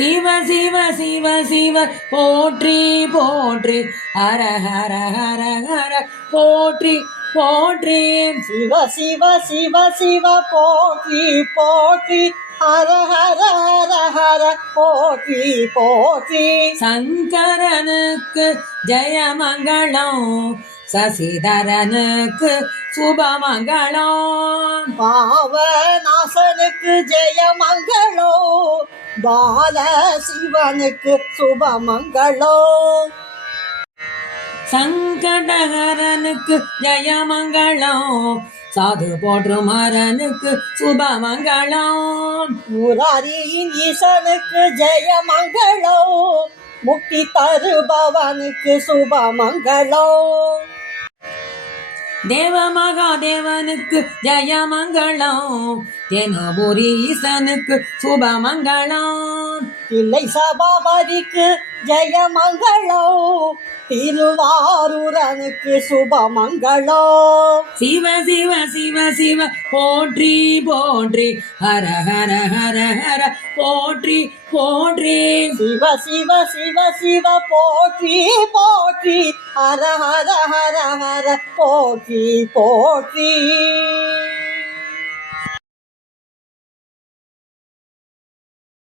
சிவ சிவ சிவ சிவ போற்றி போற்றி ஹர ஹர ஹர ஹர போற்றி போற்றி சிவ சிவ சிவ சிவ போற்றி போற்றி ஹர ஹர ஹர ஹர போற்றி போற்றி சங்கரனுக்கு ஜெயமங்களம் சசிதரனுக்கு சுபமங்களம் பாவநாசனுக்கு ஜெயமங்களோ பால சிவனுக்கு சுபமங்களோ சங்கடகரனுக்கு ஜெயமங்களம் சாது போற்றும் ஹரனுக்கு சுபமங்களம் முராரியின் ஈசனுக்கு ஜெயமங்களோ முக்தி தருபவனுக்கு சுபமங்களோ தேவ மகாதேவனுக்கு ஜெயமங்களம் தெனபுரி ஈசனுக்கு சுபமங்களம் தில்லை சபாபதிக்கு ஜெயமங்களோ திருவாரூரனுக்கு சுபமங்களோ சிவ சிவ சிவ சிவ போற்றி போற்றி ஹர ஹர ஹர ஹர போற்றி போற்றி சிவ சிவ சிவ சிவ போற்றி போற்றி ஹர ஹர ஹர ஹர போற்றி போற்றி